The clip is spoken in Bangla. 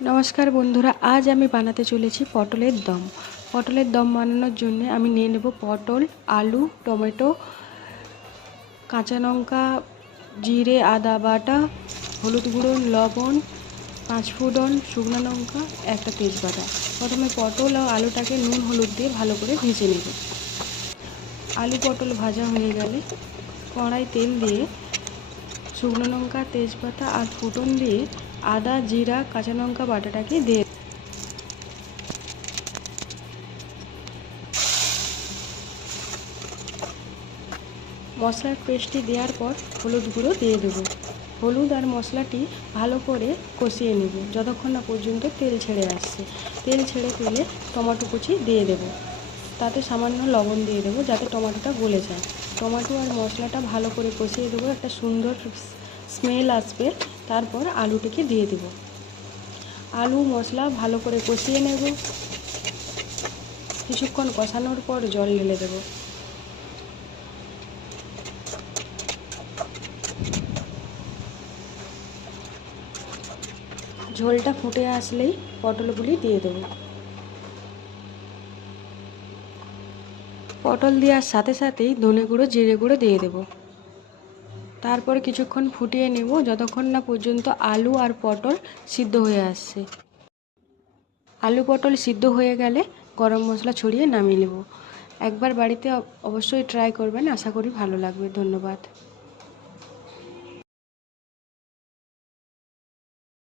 নমস্কার বন্ধুরা, আজ আমি বানাতে চলেছি পটলের দম। পটলের দম বানানোর জন্য আমি নিয়ে নেব পটল, আলু, টমেটো, কাঁচা লঙ্কা, জিরে আদা বাটা, হলুদ গুঁড়ো, লবণ, 5 ফোড়ন, শুকনো লঙ্কা, একটা তেজপাতা। প্রথমে পটল ও আলুটাকে নুন হলুদ দিয়ে ভালো করে ভেজে নেব। আলু পটল ভাজা হয়ে গেলে কড়াই তেল দিয়ে শুকনো লঙ্কা, তেজপাতা আর ফোড়ন দিয়ে আদা, জিরা, কাঁচা লঙ্কা বাটাটাকে দিয়ে মশলার পেস্টটি দেওয়ার পর হলুদ গুঁড়ো দিয়ে দেবো। হলুদ আর মশলাটি ভালো করে কষিয়ে নেব যতক্ষণ না পর্যন্ত তেল ছেড়ে আসছে। তেল ছেড়ে পেলে টমেটো কুচি দিয়ে দেব, তাতে সামান্য লবণ দিয়ে দেবো যাতে টমেটোটা গলে যায়। টমেটো আর মশলাটা ভালো করে কষিয়ে দেবো, একটা সুন্দর স্মেল আসবে। তারপর আলুটিকে দিয়ে দেব। আলু মশলা ভালো করে কষিয়ে নেব। কিছুক্ষণ কষানোর পর জল ঢেলে দেবো। ঝোলটা ফুটে আসলেই পটলগুলি দিয়ে দেবো। পটল দেওয়ার সাথে সাথেই ধনে গুঁড়ো, জিরে গুঁড়ো দিয়ে দেবো। তারপর কিছুক্ষণ ফুটিয়ে নেব যতক্ষণ না পর্যন্ত আলু আর পটল সিদ্ধ হয়ে আসছে। আলু পটল সিদ্ধ হয়ে গেলে গরম মশলা ছড়িয়ে নামিয়ে নেব। একবার বাড়িতে অবশ্যই ট্রাই করবেন, আশা করি ভালো লাগবে। ধন্যবাদ।